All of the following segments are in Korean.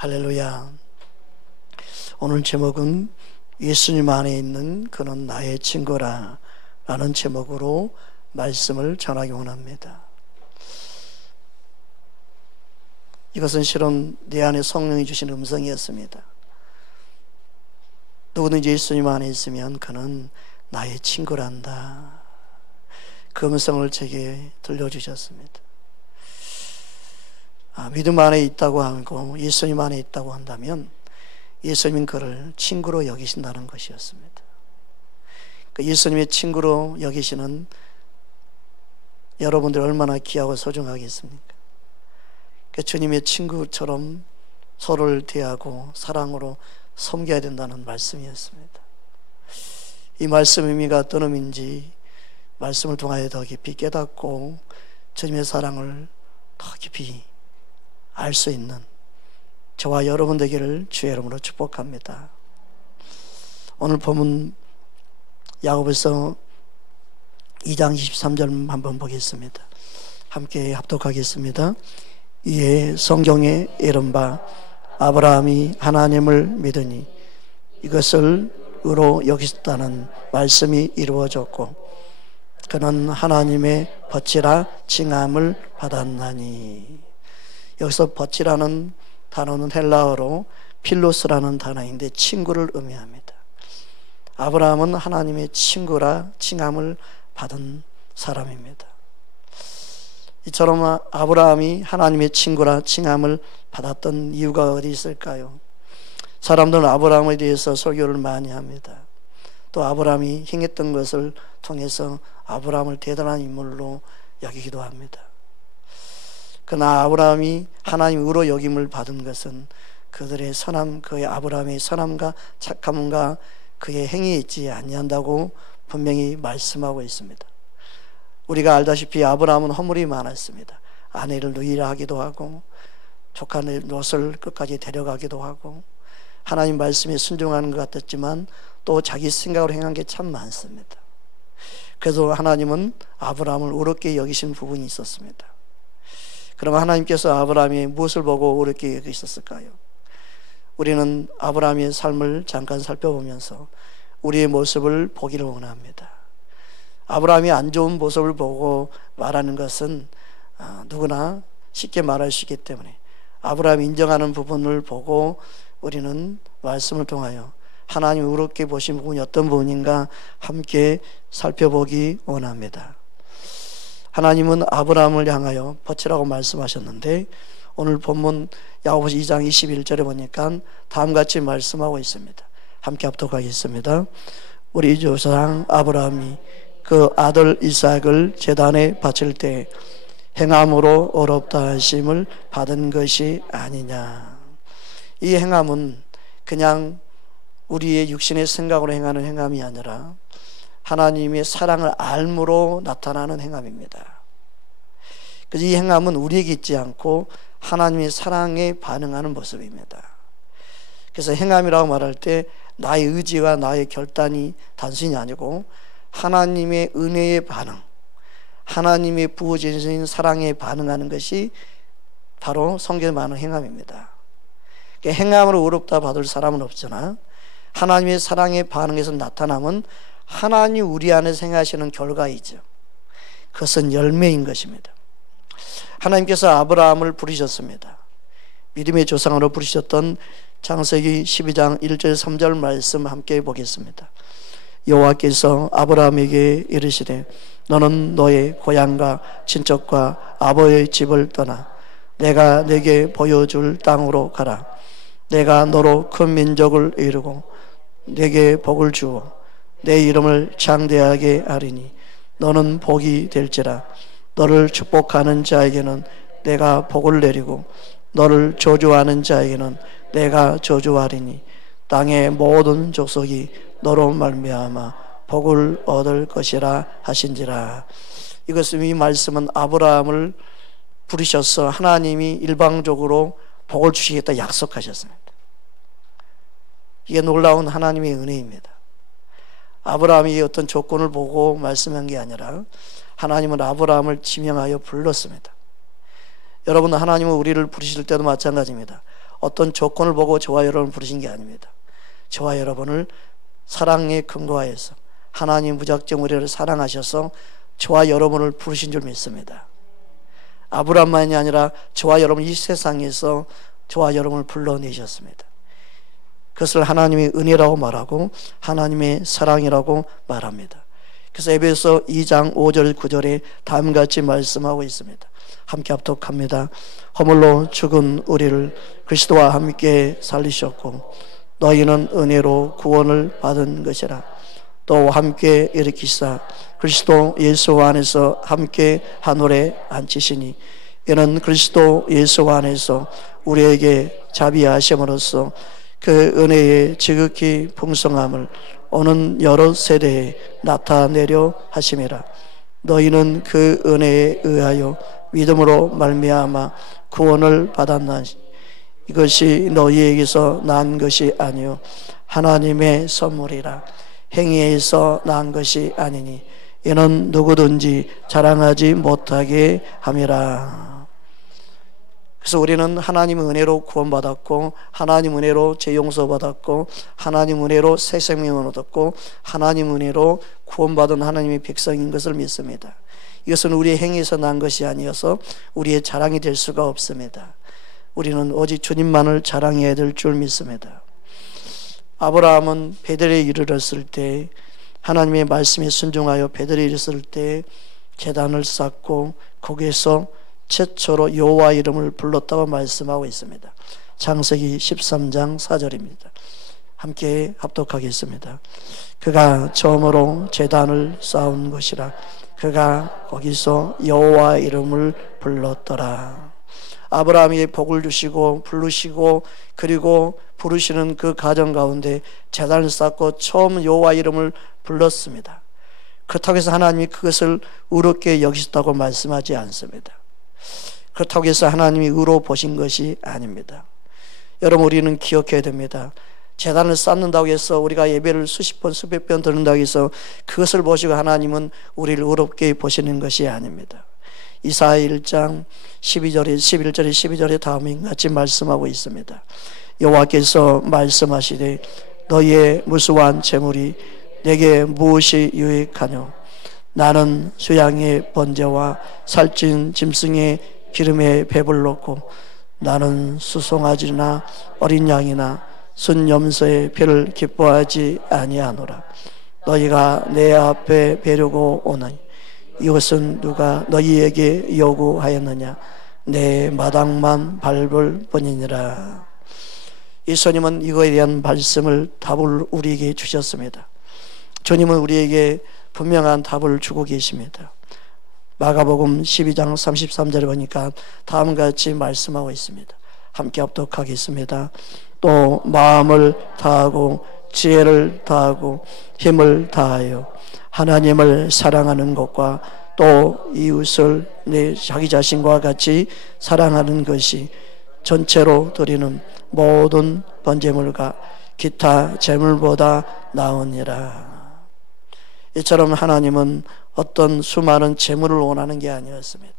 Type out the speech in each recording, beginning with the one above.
할렐루야. 오늘 제목은 예수님 안에 있는 그는 나의 친구라 라는 제목으로 말씀을 전하기 원합니다. 이것은 실은 내 안에 성령이 주신 음성이었습니다. 누구든지 예수님 안에 있으면 그는 나의 친구란다. 그 음성을 제게 들려주셨습니다. 믿음 안에 있다고 하고 예수님 안에 있다고 한다면 예수님은 그를 친구로 여기신다는 것이었습니다. 예수님의 친구로 여기시는 여러분들 얼마나 귀하고 소중하겠습니까? 주님의 친구처럼 서로를 대하고 사랑으로 섬겨야 된다는 말씀이었습니다. 이 말씀 의미가 어떤 의미인지 말씀을 통하여 더 깊이 깨닫고 주님의 사랑을 더 깊이 알 수 있는 저와 여러분 되기를 주의 이름으로 축복합니다. 오늘 본문 야고보서 2장 23절 한번 보겠습니다. 함께 합독하겠습니다. 이에 성경에 이른바 아브라함이 하나님을 믿으니 이것을 의로 여기셨다는 말씀이 이루어졌고 그는 하나님의 벗이라 칭함을 받았나니. 여기서 벗이라는 단어는 헬라어로 필로스라는 단어인데 친구를 의미합니다. 아브라함은 하나님의 친구라 칭함을 받은 사람입니다. 이처럼 아브라함이 하나님의 친구라 칭함을 받았던 이유가 어디 있을까요? 사람들은 아브라함에 대해서 설교를 많이 합니다. 또 아브라함이 행했던 것을 통해서 아브라함을 대단한 인물로 여기기도 합니다. 그러나 아브라함이 하나님으로 여김을 받은 것은 그들의 선함, 그의 아브라함의 선함과 착함과 그의 행위에 있지 아니한다고 분명히 말씀하고 있습니다. 우리가 알다시피 아브라함은 허물이 많았습니다. 아내를 누이하기도 하고 조카 롯을 끝까지 데려가기도 하고 하나님 말씀에 순종하는 것 같았지만 또 자기 생각으로 행한 게 참 많습니다. 그래서 하나님은 아브라함을 어렵게 여기신 부분이 있었습니다. 그러면 하나님께서 아브라함이 무엇을 보고 어렵게 여기셨을까요? 우리는 아브라함의 삶을 잠깐 살펴보면서 우리의 모습을 보기를 원합니다. 아브라함이 안 좋은 모습을 보고 말하는 것은 누구나 쉽게 말할 수 있기 때문에 아브라함이 인정하는 부분을 보고 우리는 말씀을 통하여 하나님이 의롭게 보신 부분이 어떤 부분인가 함께 살펴보기 원합니다. 하나님은 아브라함을 향하여 벗이라고 말씀하셨는데 오늘 본문 야고보서 2장 21절에 보니까 다음같이 말씀하고 있습니다. 함께 합독하겠습니다. 우리 조상 아브라함이 그 아들 이삭을 제단에 바칠 때 행함으로 어렵다 하심을 받은 것이 아니냐. 이 행함은 그냥 우리의 육신의 생각으로 행하는 행함이 아니라 하나님의 사랑을 알므로 나타나는 행함입니다. 그래서 이 행함은 우리에게 있지 않고 하나님의 사랑에 반응하는 모습입니다. 그래서 행함이라고 말할 때 나의 의지와 나의 결단이 단순히 아니고 하나님의 은혜의 반응, 하나님의 부어주신 사랑에 반응하는 것이 바로 성경에 말하는 행함입니다. 그러니까 행함으로 의롭다 받을 사람은 없잖아. 하나님의 사랑에 반응해서 나타남은 하나님 우리 안에서 행하시는 결과이죠. 그것은 열매인 것입니다. 하나님께서 아브라함을 부르셨습니다. 믿음의 조상으로 부르셨던 창세기 12장 1절 3절 말씀 함께 보겠습니다. 여호와께서 아브라함에게 이르시되 너는 너의 고향과 친척과 아버지의 집을 떠나 내가 네게 보여줄 땅으로 가라. 내가 너로 큰 민족을 이루고 네게 복을 주어 내 이름을 장대하게 하리니 너는 복이 될지라. 너를 축복하는 자에게는 내가 복을 내리고 너를 저주하는 자에게는 내가 저주하리니 땅의 모든 족속이 너로 말미암아 복을 얻을 것이라 하신지라. 이것은 이 말씀은 아브라함을 부르셔서 하나님이 일방적으로 복을 주시겠다 약속하셨습니다. 이게 놀라운 하나님의 은혜입니다. 아브라함이 어떤 조건을 보고 말씀한 게 아니라 하나님은 아브라함을 지명하여 불렀습니다. 여러분, 하나님은 우리를 부르실 때도 마찬가지입니다. 어떤 조건을 보고 저와 여러분을 부르신 게 아닙니다. 저와 여러분을 사랑에 근거하여서 하나님 무작정 우리를 사랑하셔서 저와 여러분을 부르신 줄 믿습니다. 아브라함만이 아니라 저와 여러분 이 세상에서 저와 여러분을 불러내셨습니다. 그것을 하나님의 은혜라고 말하고 하나님의 사랑이라고 말합니다. 그래서 에베소 2장 5절 9절에 다음같이 말씀하고 있습니다. 함께 합독합니다. 허물로 죽은 우리를 그리스도와 함께 살리셨고 너희는 은혜로 구원을 받은 것이라. 또 함께 일으키사 그리스도 예수 안에서 함께 하늘에 앉히시니 이는 그리스도 예수 안에서 우리에게 자비하심으로써 그 은혜의 지극히 풍성함을 오는 여러 세대에 나타내려 하심이라. 너희는 그 은혜에 의하여 믿음으로 말미암아 구원을 받았나니 이것이 너희에게서 난 것이 아니요 하나님의 선물이라. 행위에서 난 것이 아니니 이는 누구든지 자랑하지 못하게 함이라. 그래서 우리는 하나님 은혜로 구원받았고 하나님 은혜로 죄 용서받았고 하나님 은혜로 새 생명을 얻었고 하나님 은혜로 구원받은 하나님의 백성인 것을 믿습니다. 이것은 우리의 행위에서 난 것이 아니어서 우리의 자랑이 될 수가 없습니다. 우리는 오직 주님만을 자랑해야 될 줄 믿습니다. 아브라함은 베델에 이르렀을 때 하나님의 말씀에 순종하여 베델에 이르렀을 때 제단을 쌓고 거기에서 최초로 여호와 이름을 불렀다고 말씀하고 있습니다. 창세기 13장 4절입니다. 함께 합독하겠습니다. 그가 처음으로 제단을 쌓은 것이라. 그가 거기서 여호와 이름을 불렀더라. 아브라함이 복을 주시고 부르시고 그리고 부르시는 그 가정 가운데 제단을 쌓고 처음 여호와 이름을 불렀습니다. 그렇다고 해서 하나님이 그것을 의롭게 여기셨다고 말씀하지 않습니다. 그렇다고 해서 하나님이 의로 보신 것이 아닙니다. 여러분, 우리는 기억해야 됩니다. 제단을 쌓는다고 해서 우리가 예배를 수십 번 수백 번 드린다고 해서 그것을 보시고 하나님은 우리를 의롭게 보시는 것이 아닙니다. 이사야 1장 11절에 12절에 다음에 같이 말씀하고 있습니다. 여호와께서 말씀하시되 너희의 무수한 재물이 내게 무엇이 유익하뇨? 나는 수양의 번제와 살찐 짐승의 기름에 배불렀고 나는 수송아지나 어린 양이나 순염소의 배를 기뻐하지 아니하노라. 너희가 내 앞에 배려고 오나니 이것은 누가 너희에게 요구하였느냐? 내 마당만 밟을 뿐이니라. 예수님은 이거에 대한 말씀을 답을 우리에게 주셨습니다. 주님은 우리에게 분명한 답을 주고 계십니다. 마가복음 12장 33절에 보니까 다음과 같이 말씀하고 있습니다. 함께 합독하겠습니다. 또 마음을 다하고 지혜를 다하고 힘을 다하여 하나님을 사랑하는 것과 또 이웃을 내 자기 자신과 같이 사랑하는 것이 전체로 드리는 모든 번제물과 기타 제물보다 나으니라. 이처럼 하나님은 어떤 수많은 제물을 원하는 게 아니었습니다.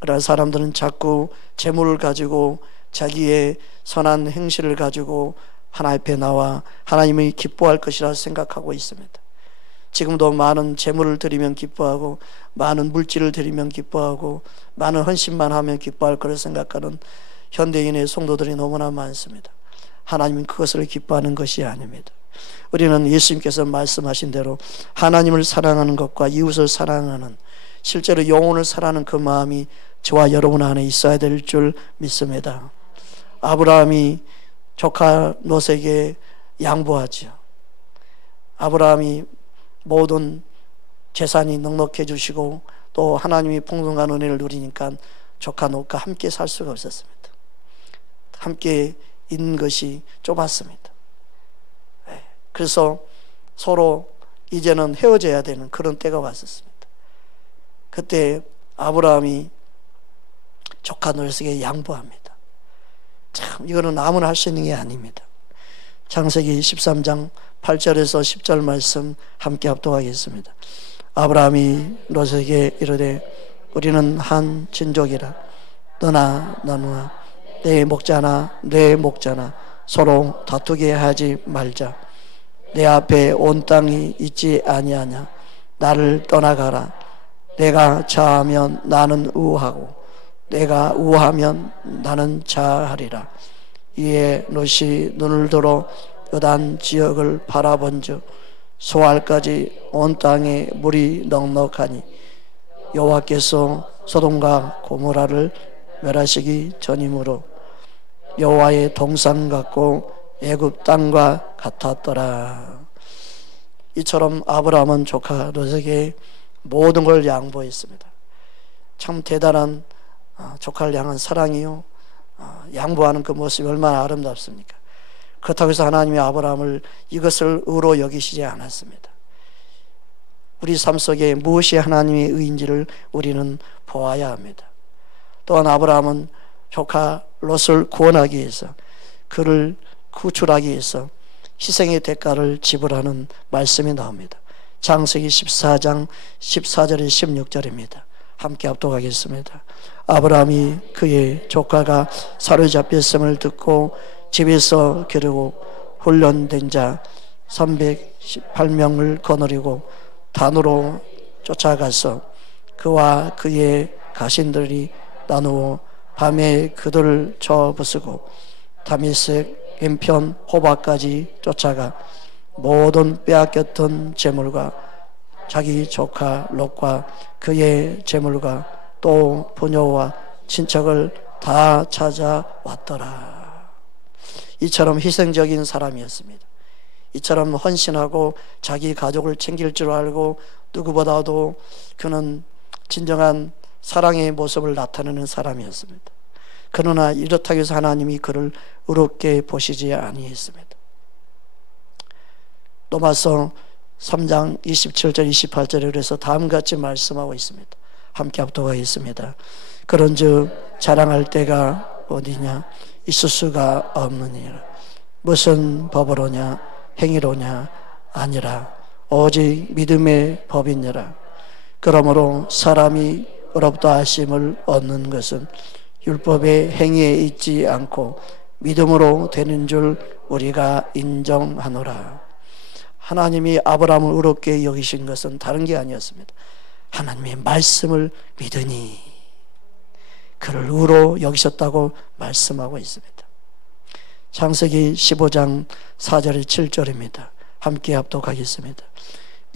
그러나 사람들은 자꾸 제물을 가지고 자기의 선한 행실을 가지고 하나님 앞에 나와 하나님이 기뻐할 것이라 생각하고 있습니다. 지금도 많은 제물을 드리면 기뻐하고 많은 물질을 드리면 기뻐하고 많은 헌신만 하면 기뻐할 거라 생각하는 현대인의 성도들이 너무나 많습니다. 하나님은 그것을 기뻐하는 것이 아닙니다. 우리는 예수님께서 말씀하신 대로 하나님을 사랑하는 것과 이웃을 사랑하는, 실제로 영혼을 사랑하는 그 마음이 저와 여러분 안에 있어야 될 줄 믿습니다. 아브라함이 조카 롯에게 양보하죠. 아브라함이 모든 재산이 넉넉해 주시고 또 하나님이 풍성한 은혜를 누리니까 조카 롯과 함께 살 수가 없었습니다. 함께 있는 것이 좁았습니다. 그래서 서로 이제는 헤어져야 되는 그런 때가 왔었습니다. 그때 아브라함이 조카 롯에게 양보합니다. 참 이거는 아무나 할 수 있는 게 아닙니다. 창세기 13장 8절에서 10절 말씀 함께 합독하겠습니다. 아브라함이 롯에게 이르되 우리는 한 친족이라 너나 나누나 내 목자나 내 목자나 서로 다투게 하지 말자. 내 앞에 온 땅이 있지 아니하냐. 나를 떠나가라. 내가 자하면 나는 우하고 내가 우하면 나는 자하리라. 이에 롯이 눈을 들어 요단 지역을 바라본즉 소알까지 온 땅에 물이 넉넉하니 여호와께서 소돔과 고모라를 멸하시기 전이므로 여호와의 동산 같고 애굽 땅과 같았더라. 이처럼 아브라함은 조카 롯에게 모든 걸 양보했습니다. 참 대단한 조카를 향한 사랑이요, 양보하는 그 모습이 얼마나 아름답습니까? 그렇다고 해서 하나님이 아브라함을 이것을 의로 여기시지 않았습니다. 우리 삶 속에 무엇이 하나님의 의인지를 우리는 보아야 합니다. 또한 아브라함은 조카 롯을 구원하기 위해서, 그를 구출하기 위해서 희생의 대가를 지불하는 말씀이 나옵니다. 창세기 14장 14절에 16절입니다. 함께 합독하겠습니다. 아브라함이 그의 조카가 사로잡혔음을 듣고 집에서 기르고 훈련된 자 318명을 거느리고 단으로 쫓아가서 그와 그의 가신들이 나누어 밤에 그들을 쳐 부수고 다메섹 왼편 호바까지 쫓아가 모든 빼앗겼던 재물과 자기 조카 롯과 그의 재물과 또 부녀와 친척을 다 찾아왔더라. 이처럼 희생적인 사람이었습니다. 이처럼 헌신하고 자기 가족을 챙길 줄 알고 누구보다도 그는 진정한 사랑의 모습을 나타내는 사람이었습니다. 그러나 이렇다고 해서 하나님이 그를 의롭게 보시지 아니했습니다. 로마서 3장 27절 28절에 그래서 다음같이 말씀하고 있습니다. 함께 합독하겠습니다. 그런즉 자랑할 때가 어디냐? 있을 수가 없느니라. 무슨 법으로냐? 행위로냐? 아니라 오직 믿음의 법이니라. 그러므로 사람이 의롭다 하심을 얻는 것은 율법의 행위에 있지 않고 믿음으로 되는 줄 우리가 인정하노라. 하나님이 아브라함을 의롭게 여기신 것은 다른 게 아니었습니다. 하나님의 말씀을 믿으니 그를 의로 여기셨다고 말씀하고 있습니다. 창세기 15장 4절에 7절입니다. 함께 합독하겠습니다.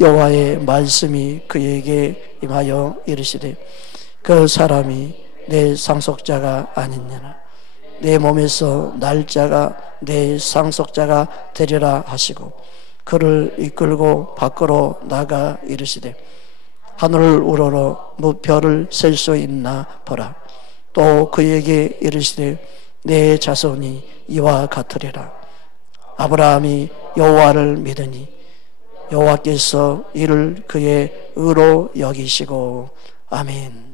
여호와의 말씀이 그에게 임하여 이르시되 그 사람이 내 상속자가 아니냐나 내 몸에서 날짜가 내 상속자가 되리라 하시고 그를 이끌고 밖으로 나가 이르시되 하늘을 우러러 무별을 셀 수 있나 보라. 또 그에게 이르시되 내 자손이 이와 같으리라. 아브라함이 여호와를 믿으니 여호와께서 이를 그의 의로 여기시고. 아멘.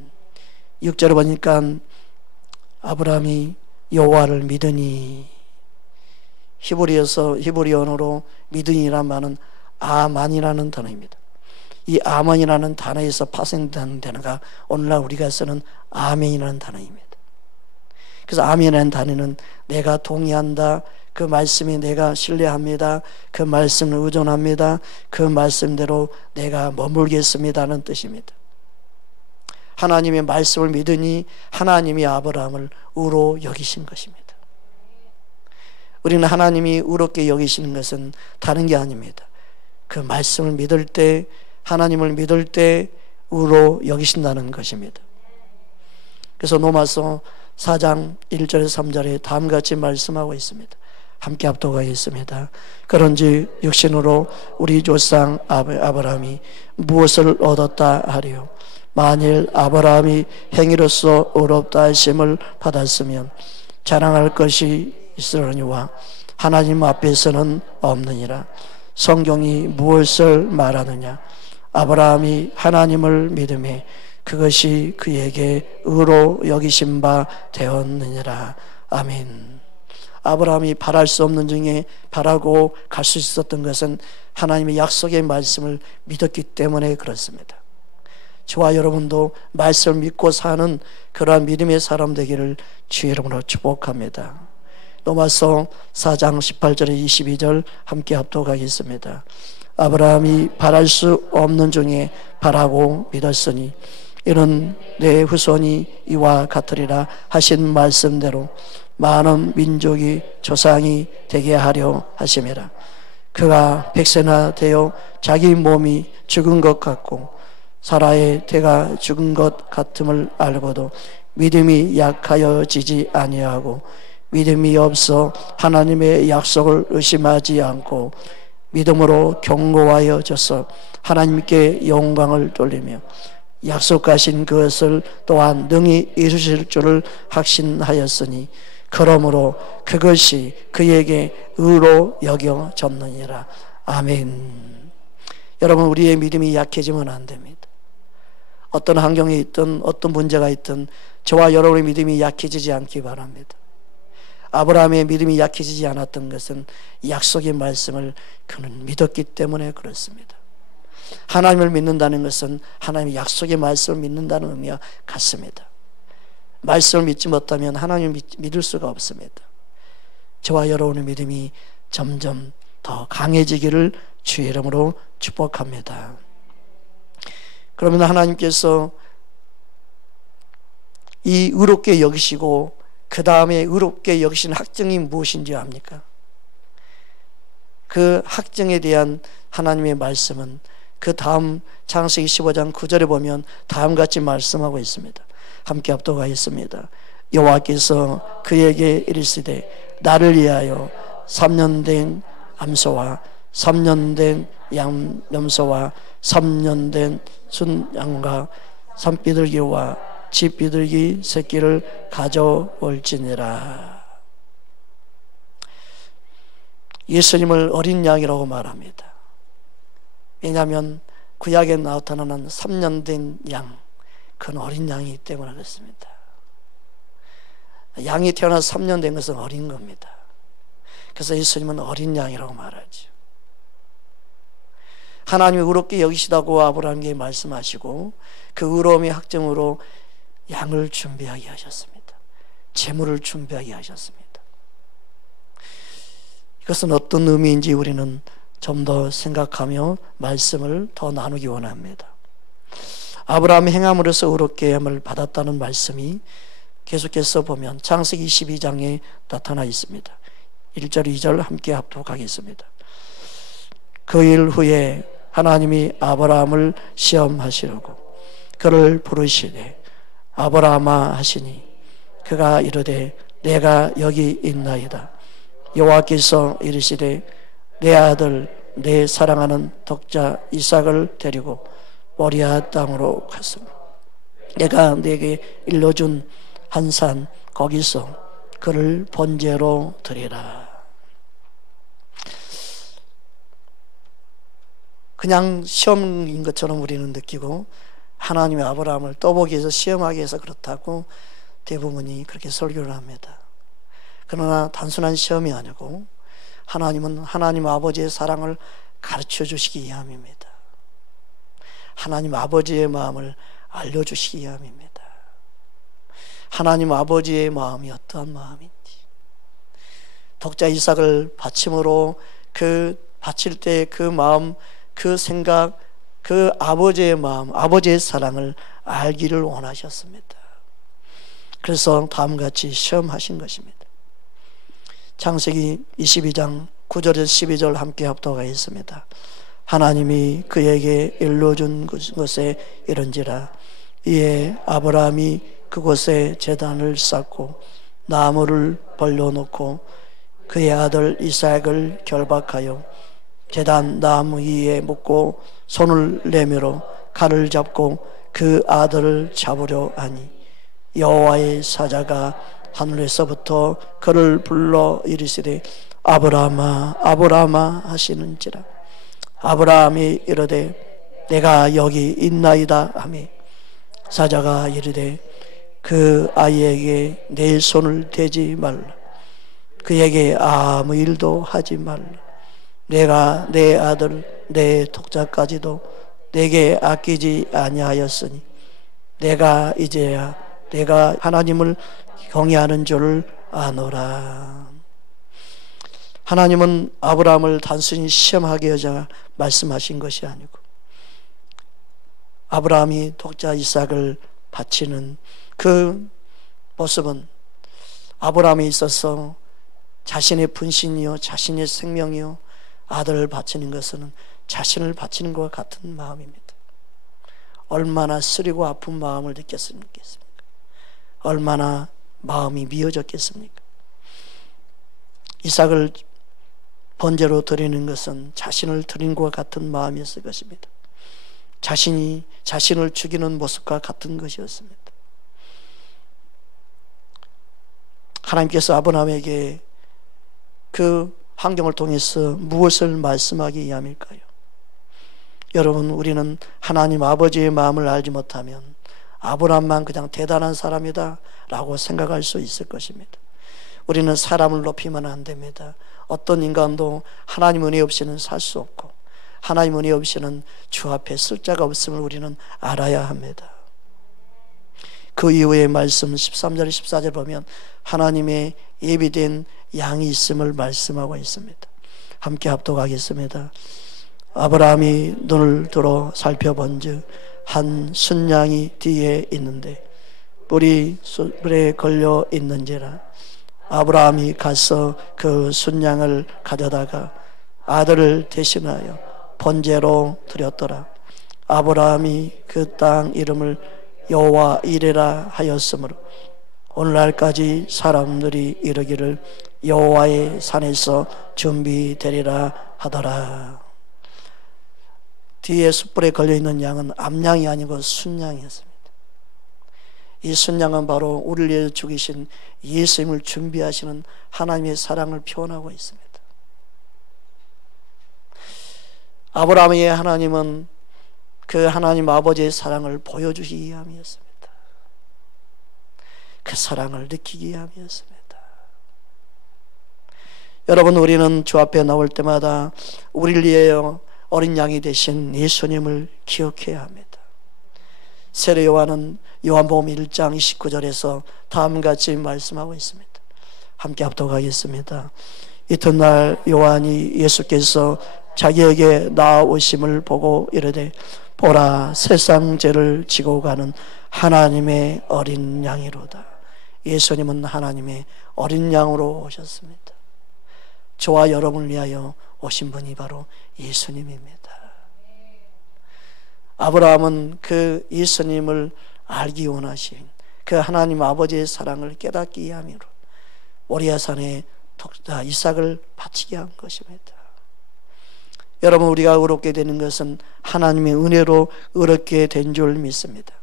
6절을 보니까 아브라함이 여호와를 믿으니, 히브리어로 믿으니란 말은 아만이라는 단어입니다. 이 아만이라는 단어에서 파생된 단어가 오늘날 우리가 쓰는 아멘이라는 단어입니다. 그래서 아멘이라는 단어는 내가 동의한다, 그 말씀이 내가 신뢰합니다, 그 말씀을 의존합니다, 그 말씀대로 내가 머물겠습니다는 뜻입니다. 하나님의 말씀을 믿으니 하나님이 아브라함을 의로 여기신 것입니다. 우리는 하나님이 의롭게 여기시는 것은 다른 게 아닙니다. 그 말씀을 믿을 때, 하나님을 믿을 때 의로 여기신다는 것입니다. 그래서 로마서 4장 1절에서 3절에 다음같이 말씀하고 있습니다. 함께 합독하겠습니다. 그런즉 육신으로 우리 조상 아브라함이 무엇을 얻었다 하리요? 만일 아브라함이 행위로서 의롭다 하심을 받았으면 자랑할 것이 있으려니와 하나님 앞에서는 없느니라. 성경이 무엇을 말하느냐? 아브라함이 하나님을 믿음에 그것이 그에게 의로 여기신 바 되었느니라. 아멘. 아브라함이 바랄 수 없는 중에 바라고 갈 수 있었던 것은 하나님의 약속의 말씀을 믿었기 때문에 그렇습니다. 저와 여러분도 말씀을 믿고 사는 그러한 믿음의 사람 되기를 주의 이름으로 축복합니다. 로마서 4장 18절에 22절 함께 합독하겠습니다. 아브라함이 바랄 수 없는 중에 바라고 믿었으니 이는 내 후손이 이와 같으리라 하신 말씀대로 많은 민족이 조상이 되게 하려 하심이라. 그가 100세나 되어 자기 몸이 죽은 것 같고 사라의 태가 죽은 것 같음을 알고도 믿음이 약하여지지 아니하고 믿음이 없어 하나님의 약속을 의심하지 않고 믿음으로 견고하여져서 하나님께 영광을 돌리며 약속하신 그것을 또한 능히 이루실 줄을 확신하였으니 그러므로 그것이 그에게 의로 여겨졌느니라. 아멘. 여러분, 우리의 믿음이 약해지면 안 됩니다. 어떤 환경에 있든 어떤 문제가 있든 저와 여러분의 믿음이 약해지지 않기 바랍니다. 아브라함의 믿음이 약해지지 않았던 것은 약속의 말씀을 그는 믿었기 때문에 그렇습니다. 하나님을 믿는다는 것은 하나님의 약속의 말씀을 믿는다는 의미와 같습니다. 말씀을 믿지 못하면 하나님을 믿을 수가 없습니다. 저와 여러분의 믿음이 점점 더 강해지기를 주의 이름으로 축복합니다. 그러면 하나님께서 이 의롭게 여기시고 그 다음에 의롭게 여기신 학정이 무엇인지 압니까? 그 학정에 대한 하나님의 말씀은 그 다음 창세기 15장 9절에 보면 다음같이 말씀하고 있습니다. 함께 합독하겠습니다. 여호와께서 그에게 이르시되 나를 위하여 3년 된 암소와 3년 된 염소와 3년 된 순양과 산비둘기와 집비둘기 새끼를 가져올지니라. 예수님을 어린 양이라고 말합니다. 왜냐하면 구약에 나타나는 3년 된 양, 그건 어린 양이기 때문에 그렇습니다. 양이 태어나서 3년 된 것은 어린 겁니다. 그래서 예수님은 어린 양이라고 말하죠. 하나님이 의롭게 여기시다고 아브라함에게 말씀하시고 그 의로움의 학정으로 양을 준비하게 하셨습니다. 제물을 준비하게 하셨습니다. 이것은 어떤 의미인지 우리는 좀 더 생각하며 말씀을 더 나누기 원합니다. 아브라함의 행함으로서 의롭게 함을 받았다는 말씀이 계속해서 보면 창세기 22장에 나타나 있습니다. 1절 2절 함께 합독하겠습니다. 그 일 후에 하나님이 아브라함을 시험하시려고 그를 부르시되 아브라함아 하시니 그가 이르되 내가 여기 있나이다. 여호와께서 이르시되 내 아들 내 사랑하는 독자 이삭을 데리고 모리아 땅으로 갔으며 내가 네게 일러준 한 산 거기서 그를 번제로 드리라. 그냥 시험인 것처럼 우리는 느끼고 하나님의 아브라함을 떠보기 위해서 시험하기 위해서 그렇다고 대부분이 그렇게 설교를 합니다. 그러나 단순한 시험이 아니고 하나님은 하나님 아버지의 사랑을 가르쳐 주시기 위함입니다. 하나님 아버지의 마음을 알려주시기 위함입니다. 하나님 아버지의 마음이 어떠한 마음인지, 독자 이삭을 바침으로 그 바칠 때 그 마음, 그 생각, 그 아버지의 마음, 아버지의 사랑을 알기를 원하셨습니다. 그래서 다음같이 시험하신 것입니다. 창세기 22장 9절에서 12절 함께 합독하겠습니다. 하나님이 그에게 일러준 곳에 이른지라. 이에 아브라함이 그곳에 제단을 쌓고 나무를 벌려놓고 그의 아들 이삭을 결박하여 제단 나무 위에 묻고 손을 내밀어 칼을 잡고 그 아들을 잡으려 하니 여호와의 사자가 하늘에서부터 그를 불러 이르시되 아브라함아 아브라함아 하시는지라. 아브라함이 이르되 내가 여기 있나이다 하매 사자가 이르되 그 아이에게 내 손을 대지 말라. 그에게 아무 일도 하지 말라. 내가 내 아들 내 독자까지도 내게 아끼지 아니하였으니 내가 이제야 내가 하나님을 경외하는 줄을 아노라. 하나님은 아브라함을 단순히 시험하게 여자 말씀하신 것이 아니고 아브라함이 독자 이삭을 바치는 그 모습은 아브라함에 있어서 자신의 분신이요 자신의 생명이요 아들을 바치는 것은 자신을 바치는 것과 같은 마음입니다. 얼마나 쓰리고 아픈 마음을 느꼈습니까? 얼마나 마음이 미어졌겠습니까? 이삭을 번제로 드리는 것은 자신을 드린 것과 같은 마음이었을 것입니다. 자신이 자신을 죽이는 모습과 같은 것이었습니다. 하나님께서 아브라함에게 그 환경을 통해서 무엇을 말씀하기 위함일까요? 여러분, 우리는 하나님 아버지의 마음을 알지 못하면 아브라함만 그냥 대단한 사람이다 라고 생각할 수 있을 것입니다. 우리는 사람을 높이면 안 됩니다. 어떤 인간도 하나님 은혜 없이는 살 수 없고 하나님 은혜 없이는 주 앞에 쓸 자가 없음을 우리는 알아야 합니다. 그 이후의 말씀 13절 14절 보면 하나님의 예비된 양이 있음을 말씀하고 있습니다. 함께 합독하겠습니다. 아브라함이 눈을 들어 살펴본즉 한 순양이 뒤에 있는데 뿔이 뿔에 걸려 있는지라. 아브라함이 가서 그 순양을 가져다가 아들을 대신하여 번제로 드렸더라. 아브라함이 그 땅 이름을 여호와 이레라 하였으므로 오늘날까지 사람들이 이르기를 여호와의 산에서 준비되리라 하더라. 뒤에 숯불에 걸려있는 양은 암양이 아니고 순양이었습니다. 이 순양은 바로 우리를 위해 죽이신 예수님을 준비하시는 하나님의 사랑을 표현하고 있습니다. 아브라함의 하나님은 그 하나님 아버지의 사랑을 보여주기 위함이었습니다. 그 사랑을 느끼기 위함이었습니다. 여러분, 우리는 주 앞에 나올 때마다 우리를 위하여 어린 양이 되신 예수님을 기억해야 합니다. 세례 요한은 요한복음 1장 29절에서 다음과 같이 말씀하고 있습니다. 함께 합독하겠습니다. 이튿날 요한이 예수께서 자기에게 나아오심을 보고 이르되 보라, 세상 죄를 지고 가는 하나님의 어린 양이로다. 예수님은 하나님의 어린 양으로 오셨습니다. 저와 여러분을 위하여 오신 분이 바로 예수님입니다. 아브라함은 그 예수님을 알기 원하신 그 하나님 아버지의 사랑을 깨닫기 위함으로 모리아산에 독자 이삭을 바치게 한 것입니다. 여러분, 우리가 의롭게 되는 것은 하나님의 은혜로 의롭게 된 줄 믿습니다.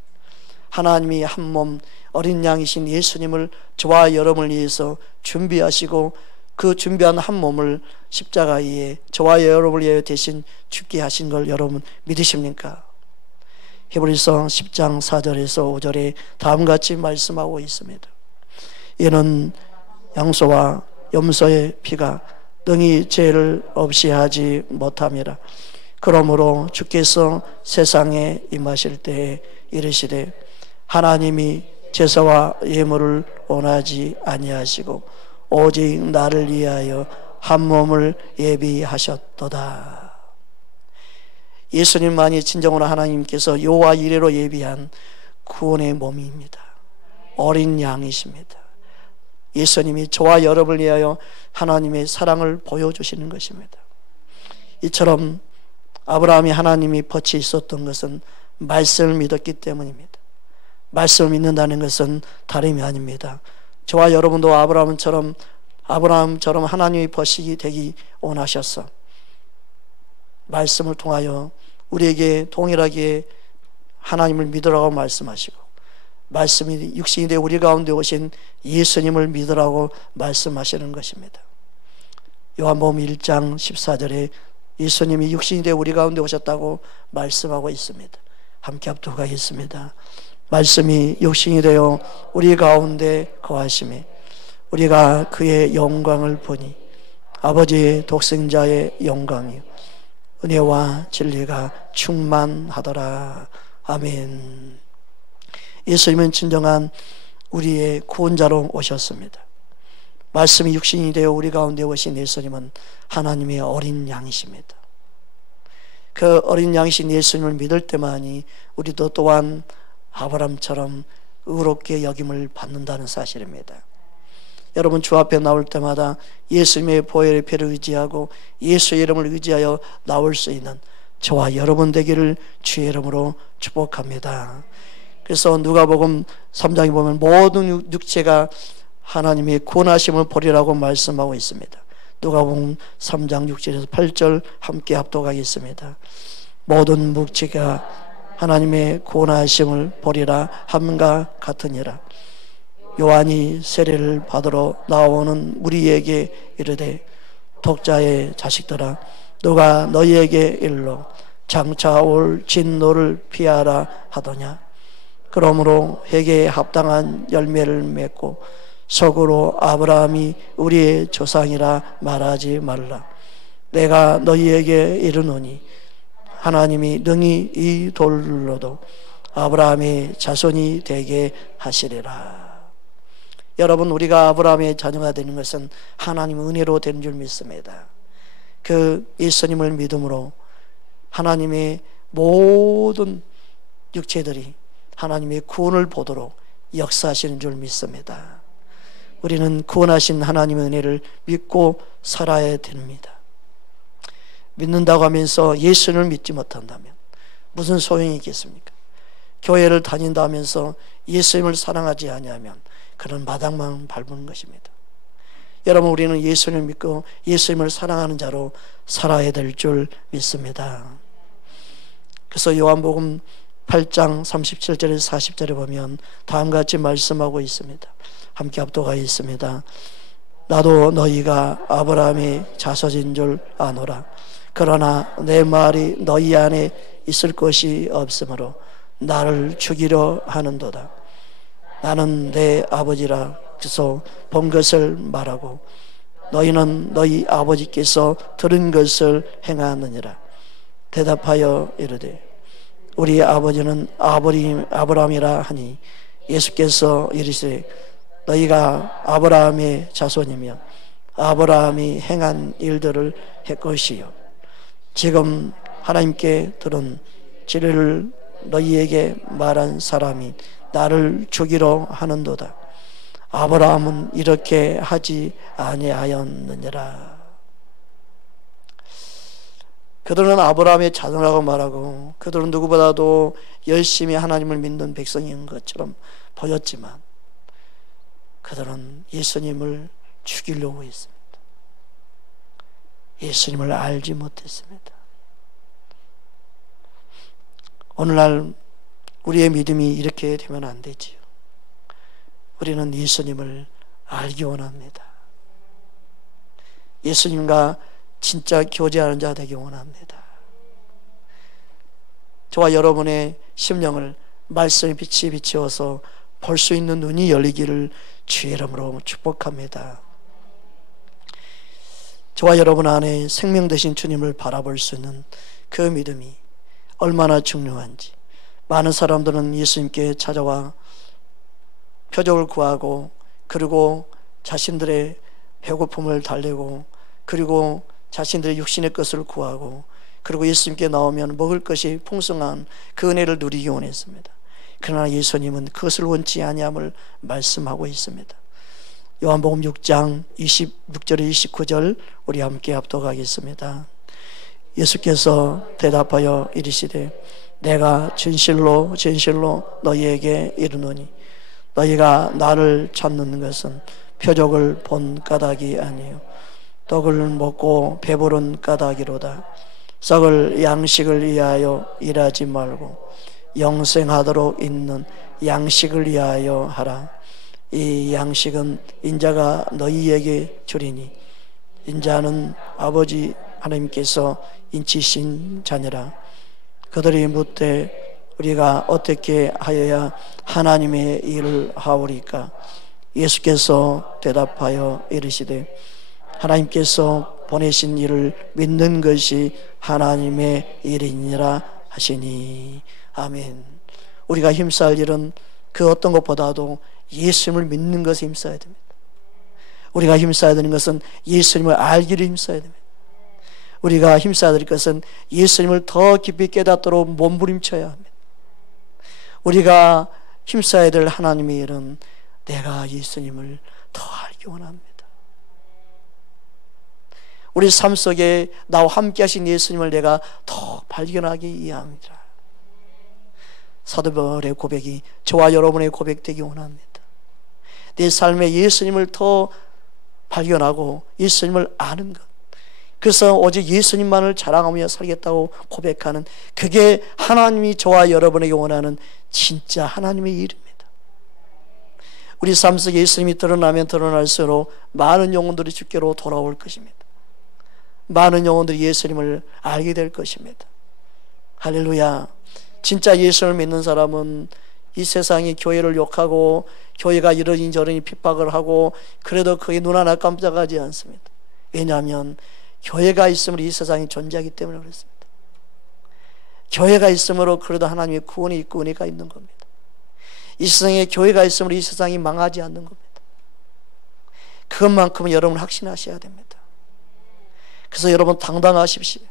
하나님이 한 몸 어린 양이신 예수님을 저와 여러분을 위해서 준비하시고 그 준비한 한 몸을 십자가에 저와 여러분을 위해 대신 죽게 하신 걸 여러분 믿으십니까? 히브리서 10장 4절에서 5절에 다음같이 말씀하고 있습니다. 이는 양소와 염소의 피가 능히 죄를 없이 하지 못함이라. 그러므로 주께서 세상에 임하실 때에 이르시되 하나님이 제사와 예물을 원하지 아니하시고 오직 나를 위하여 한 몸을 예비하셨도다. 예수님만이 진정으로 하나님께서 여호와 이레로 예비한 구원의 몸입니다. 어린 양이십니다. 예수님이 저와 여러분을 위하여 하나님의 사랑을 보여주시는 것입니다. 이처럼 아브라함이 하나님이 벗이 있었던 것은 말씀을 믿었기 때문입니다. 말씀을 믿는다는 것은 다름이 아닙니다. 저와 여러분도 아브라함처럼 하나님의 벗이 되기 원하셔서 말씀을 통하여 우리에게 동일하게 하나님을 믿으라고 말씀하시고 말씀이 육신이 되어 우리 가운데 오신 예수님을 믿으라고 말씀하시는 것입니다. 요한복음 1장 14절에 예수님이 육신이 되어 우리 가운데 오셨다고 말씀하고 있습니다. 함께 합독하겠습니다. 말씀이 육신이 되어 우리 가운데 거하심에 우리가 그의 영광을 보니 아버지의 독생자의 영광이요 은혜와 진리가 충만하더라. 아멘. 예수님은 진정한 우리의 구원자로 오셨습니다. 말씀이 육신이 되어 우리 가운데 오신 예수님은 하나님의 어린 양이십니다. 그 어린 양이신 예수님을 믿을 때만이 우리도 또한 아브라함처럼 의롭게 여김을 받는다는 사실입니다. 여러분, 주 앞에 나올 때마다 예수님의 보혈의 피를 의지하고 예수의 이름을 의지하여 나올 수 있는 저와 여러분 되기를 주의 이름으로 축복합니다. 그래서 누가복음 3장에 보면 모든 육체가 하나님의 구원하심을 보리라고 말씀하고 있습니다. 누가복음 3장 6절에서 8절 함께 합독하겠습니다. 모든 육체가 하나님의 구원하심을 보리라 함과 같으니라. 요한이 세례를 받으러 나오는 우리에게 이르되 독자의 자식들아, 누가 너희에게 일러 장차 올 진노를 피하라 하더냐. 그러므로 회개에 합당한 열매를 맺고 속으로 아브라함이 우리의 조상이라 말하지 말라. 내가 너희에게 이르노니 하나님이 능히 이 돌로도 아브라함의 자손이 되게 하시리라. 여러분, 우리가 아브라함의 자녀가 되는 것은 하나님의 은혜로 되는 줄 믿습니다. 그 예수님을 믿음으로 하나님의 모든 육체들이 하나님의 구원을 보도록 역사하시는 줄 믿습니다. 우리는 구원하신 하나님의 은혜를 믿고 살아야 됩니다. 믿는다고 하면서 예수를 믿지 못한다면 무슨 소용이 있겠습니까? 교회를 다닌다 하면서 예수님을 사랑하지 아니하면 그런 마당만 밟은 것입니다. 여러분, 우리는 예수님을 믿고 예수님을 사랑하는 자로 살아야 될 줄 믿습니다. 그래서 요한복음 8장 37절에서 40절에 보면 다음과 같이 말씀하고 있습니다. 함께 합독하겠습니다. 나도 너희가 아브라함의 자손인 줄 아노라. 그러나 내 말이 너희 안에 있을 것이 없으므로 나를 죽이려 하는도다. 나는 내 아버지라 그래서 본 것을 말하고 너희는 너희 아버지께서 들은 것을 행하느니라. 대답하여 이르되 우리 아버지는 아브라함이라 하니 예수께서 이르시되 너희가 아브라함의 자손이며 아브라함이 행한 일들을 할 것이요 지금 하나님께 들은 진리를 너희에게 말한 사람이 나를 죽이려 하는도다. 아브라함은 이렇게 하지 아니하였느니라. 그들은 아브라함의 자손이라고 말하고 그들은 누구보다도 열심히 하나님을 믿는 백성인 것처럼 보였지만 그들은 예수님을 죽이려고 했습니다. 예수님을 알지 못했습니다. 오늘날 우리의 믿음이 이렇게 되면 안 되지요. 우리는 예수님을 알기 원합니다. 예수님과 진짜 교제하는 자 되기 원합니다. 저와 여러분의 심령을 말씀의 빛이 비추어서 볼 수 있는 눈이 열리기를 주의 이름으로 축복합니다. 저와 여러분 안에 생명 되신 주님을 바라볼 수 있는 그 믿음이 얼마나 중요한지. 많은 사람들은 예수님께 찾아와 표적을 구하고 그리고 자신들의 배고픔을 달래고 그리고 자신들의 육신의 것을 구하고 그리고 예수님께 나오면 먹을 것이 풍성한 그 은혜를 누리기 원했습니다. 그러나 예수님은 그것을 원치 아니함을 말씀하고 있습니다. 요한복음 6장 26절에 29절 우리 함께 합독하겠습니다. 예수께서 대답하여 이르시되 내가 진실로 진실로 너희에게 이르노니 너희가 나를 찾는 것은 표적을 본 까닭이 아니요 떡을 먹고 배부른 까닭이로다. 썩을 양식을 위하여 일하지 말고 영생하도록 있는 양식을 위하여 하라. 이 양식은 인자가 너희에게 주리니 인자는 아버지 하나님께서 인치신 자니라. 그들이 묻되 우리가 어떻게 하여야 하나님의 일을 하오리까? 예수께서 대답하여 이르시되 하나님께서 보내신 이를 믿는 것이 하나님의 일이니라 하시니. 아멘. 우리가 힘써야 할 일은 그 어떤 것보다도 예수님을 믿는 것에 힘써야 됩니다. 우리가 힘써야 되는 것은 예수님을 알기를 힘써야 됩니다. 우리가 힘써야 될 것은 예수님을 더 깊이 깨닫도록 몸부림쳐야 합니다. 우리가 힘써야 될 하나님의 일은 내가 예수님을 더 알기 원합니다. 우리 삶 속에 나와 함께 하신 예수님을 내가 더 발견하기 위함이라. 사도 바울의 고백이 저와 여러분의 고백되기 원합니다. 내 삶에 예수님을 더 발견하고 예수님을 아는 것, 그래서 오직 예수님만을 자랑하며 살겠다고 고백하는, 그게 하나님이 저와 여러분에게 원하는 진짜 하나님의 일입니다. 우리 삶 속에 예수님이 드러나면 드러날수록 많은 영혼들이 주께로 돌아올 것입니다. 많은 영혼들이 예수님을 알게 될 것입니다. 할렐루야. 진짜 예수를 믿는 사람은 이 세상이 교회를 욕하고 교회가 이러니 저러니 핍박을 하고 그래도 그게 눈 하나 깜짝하지 않습니다. 왜냐하면 교회가 있으므로 이 세상이 존재하기 때문에 그렇습니다. 교회가 있으므로 그래도 하나님의 구원이 있고 은혜가 있는 겁니다. 이 세상에 교회가 있으므로 이 세상이 망하지 않는 겁니다. 그것만큼은 여러분 확신하셔야 됩니다. 그래서 여러분 당당하십시오.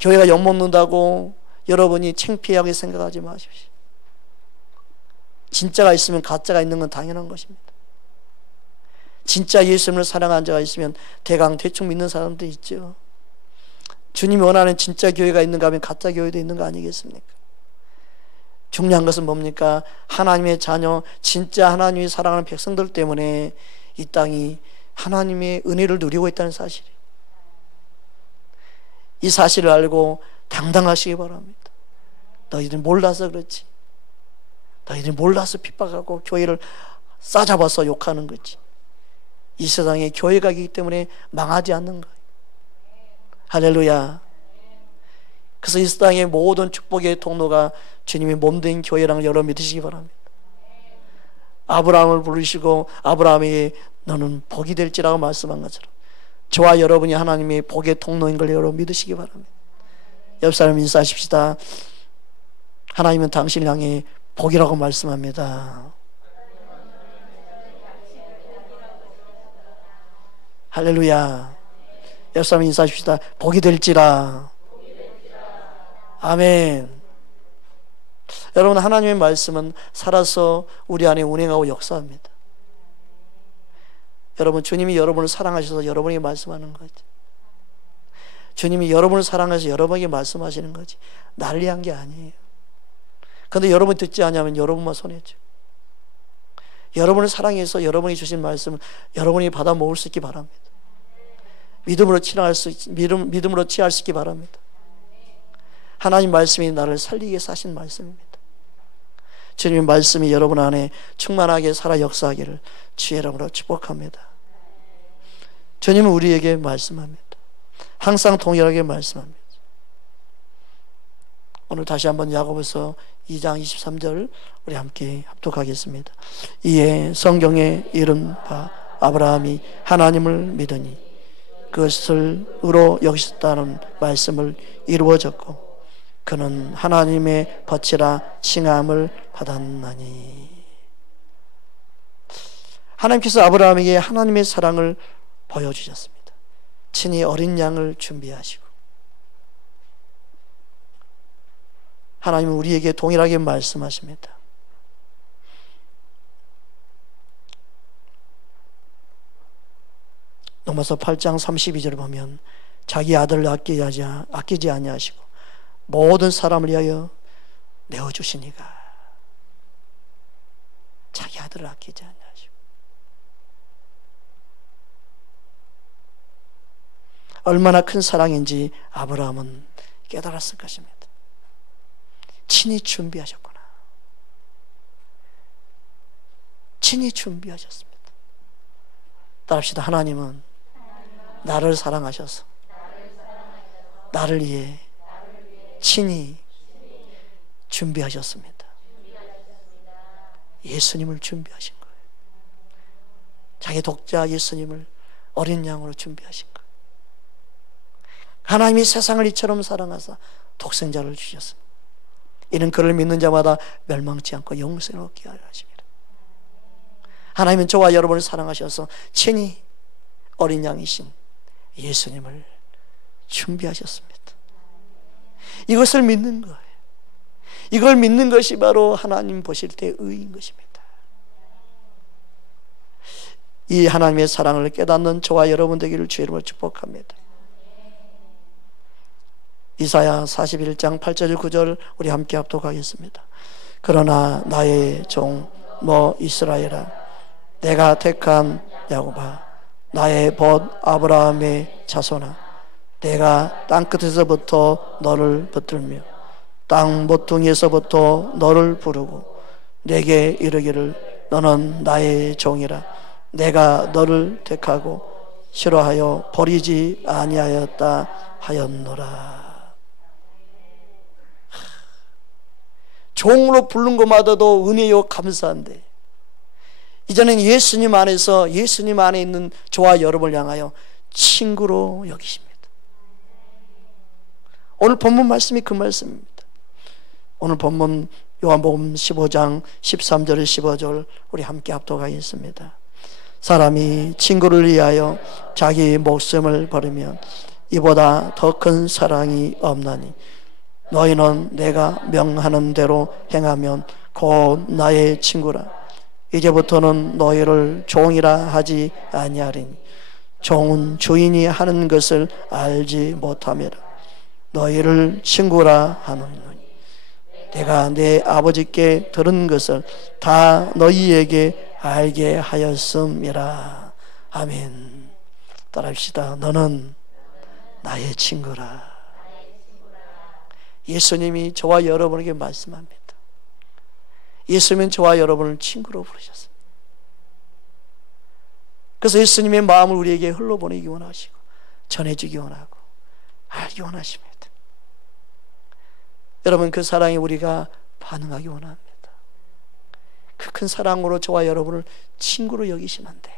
교회가 욕먹는다고 여러분이 창피하게 생각하지 마십시오. 진짜가 있으면 가짜가 있는 건 당연한 것입니다. 진짜 예수님을 사랑하는 자가 있으면 대충 믿는 사람도 있죠. 주님이 원하는 진짜 교회가 있는가 하면 가짜 교회도 있는 거 아니겠습니까? 중요한 것은 뭡니까? 하나님의 자녀, 진짜 하나님이 사랑하는 백성들 때문에 이 땅이 하나님의 은혜를 누리고 있다는 사실이에요. 이 사실을 알고 당당하시기 바랍니다. 너희들 몰라서 그렇지. 너희들 몰라서 핍박하고 교회를 싸잡아서 욕하는 거지. 이 세상에 교회가 있기 때문에 망하지 않는 거예요. 할렐루야. 그래서 이 세상의 모든 축복의 통로가 주님의 몸된 교회라는 걸 여러분 믿으시기 바랍니다. 아브라함을 부르시고 아브라함에게 너는 복이 될지라고 말씀한 것처럼 저와 여러분이 하나님의 복의 통로인 걸 여러분 믿으시기 바랍니다. 옆 사람 인사하십시다. 하나님은 당신을 향해 복이라고 말씀합니다. 할렐루야. 옆 사람 인사하십시다. 복이 될지라. 아멘. 여러분, 하나님의 말씀은 살아서 우리 안에 운행하고 역사합니다. 여러분, 주님이 여러분을 사랑하셔서 여러분에게 말씀하는 거지. 주님이 여러분을 사랑해서 여러분에게 말씀하시는 거지. 나를 위한 게 아니에요. 그런데 여러분 듣지 않으면 여러분만 손해죠. 여러분을 사랑해서 여러분이 주신 말씀을 여러분이 받아 먹을 수 있기 바랍니다. 믿음으로 취할 수 있기 바랍니다. 하나님 말씀이 나를 살리기 위해서 하신 말씀입니다. 주님의 말씀이 여러분 안에 충만하게 살아 역사하기를 주의 이름으로 축복합니다. 주님은 우리에게 말씀합니다. 항상 동일하게 말씀합니다. 오늘 다시 한번 야고보서 2장 23절 우리 함께 합독하겠습니다. 이에 성경에 이른 바 아브라함이 하나님을 믿으니 그것을 의로 여기셨다는 말씀을 이루어졌고 그는 하나님의 벗이라 칭함을 받았나니. 하나님께서 아브라함에게 하나님의 사랑을 보여주셨습니다. 친히 어린 양을 준비하시고 하나님은 우리에게 동일하게 말씀하십니다. 로마서 8장 32절을 보면 자기 아들을 아끼지 아니하시고 모든 사람을 위하여 내어주시니가. 자기 아들을 아끼지 아니하시고. 얼마나 큰 사랑인지 아브라함은 깨달았을 것입니다. 친히 준비하셨구나. 친히 준비하셨습니다. 따라합시다. 하나님은 나를 사랑하셔서 나를 위해 친히 준비하셨습니다. 예수님을 준비하신 거예요. 자기 독자 예수님을 어린 양으로 준비하신 거예요. 하나님이 세상을 이처럼 사랑하사 독생자를 주셨습니다. 이는 그를 믿는 자마다 멸망치 않고 영생을 얻게 하려 하십니다. 하나님은 저와 여러분을 사랑하셔서 친히 어린 양이신 예수님을 준비하셨습니다. 이것을 믿는 거예요. 이걸 믿는 것이 바로 하나님 보실 때 의인 것입니다. 이 하나님의 사랑을 깨닫는 저와 여러분 되기를 주의 이름으로 축복합니다. 이사야 41장 8절 9절 우리 함께 합독하겠습니다. 그러나 나의 종 너 이스라엘아, 내가 택한 야곱아, 나의 벗 아브라함의 자손아, 내가 땅끝에서부터 너를 붙들며 땅 모퉁이에서부터 너를 부르고 내게 이르기를 너는 나의 종이라. 내가 너를 택하고 싫어하여 버리지 아니하였다 하였노라. 종으로 부른 것마다도 은혜요 감사한데, 이제는 예수님 안에서, 예수님 안에 있는 저와 여러분을 향하여 친구로 여기십니다. 오늘 본문 말씀이 그 말씀입니다. 오늘 본문 요한복음 15장 13절 15절 우리 함께 합독하겠습니다. 사람이 친구를 위하여 자기 목숨을 버리면 이보다 더 큰 사랑이 없나니 너희는 내가 명하는 대로 행하면 곧 나의 친구라. 이제부터는 너희를 종이라 하지 아니하리니 종은 주인이 하는 것을 알지 못함이라. 너희를 친구라 하노니 내가 내 아버지께 들은 것을 다 너희에게 알게 하였음이라. 아멘. 따라합시다. 너는 나의 친구라. 예수님이 저와 여러분에게 말씀합니다. 예수님은 저와 여러분을 친구로 부르셨습니다. 그래서 예수님의 마음을 우리에게 흘러보내기 원하시고 전해주기 원하고 알기 원하십니다. 여러분, 그 사랑에 우리가 반응하기 원합니다. 그 큰 사랑으로 저와 여러분을 친구로 여기시는데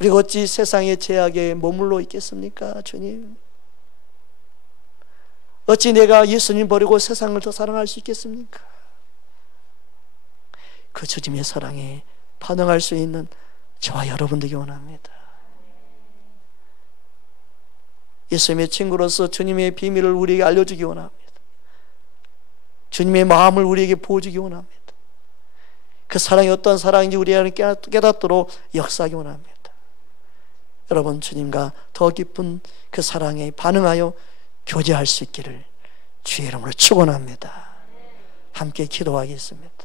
우리가 어찌 세상의 제약에 머물러 있겠습니까? 주님, 어찌 내가 예수님 버리고 세상을 더 사랑할 수 있겠습니까? 그 주님의 사랑에 반응할 수 있는 저와 여러분 되기 원합니다. 예수님의 친구로서 주님의 비밀을 우리에게 알려주기 원합니다. 주님의 마음을 우리에게 보여주기 원합니다. 그 사랑이 어떤 사랑인지 우리에게 깨닫도록 역사하기 원합니다. 여러분, 주님과 더 깊은 그 사랑에 반응하여 교제할 수 있기를 주의 이름으로 축원합니다. 함께 기도하겠습니다.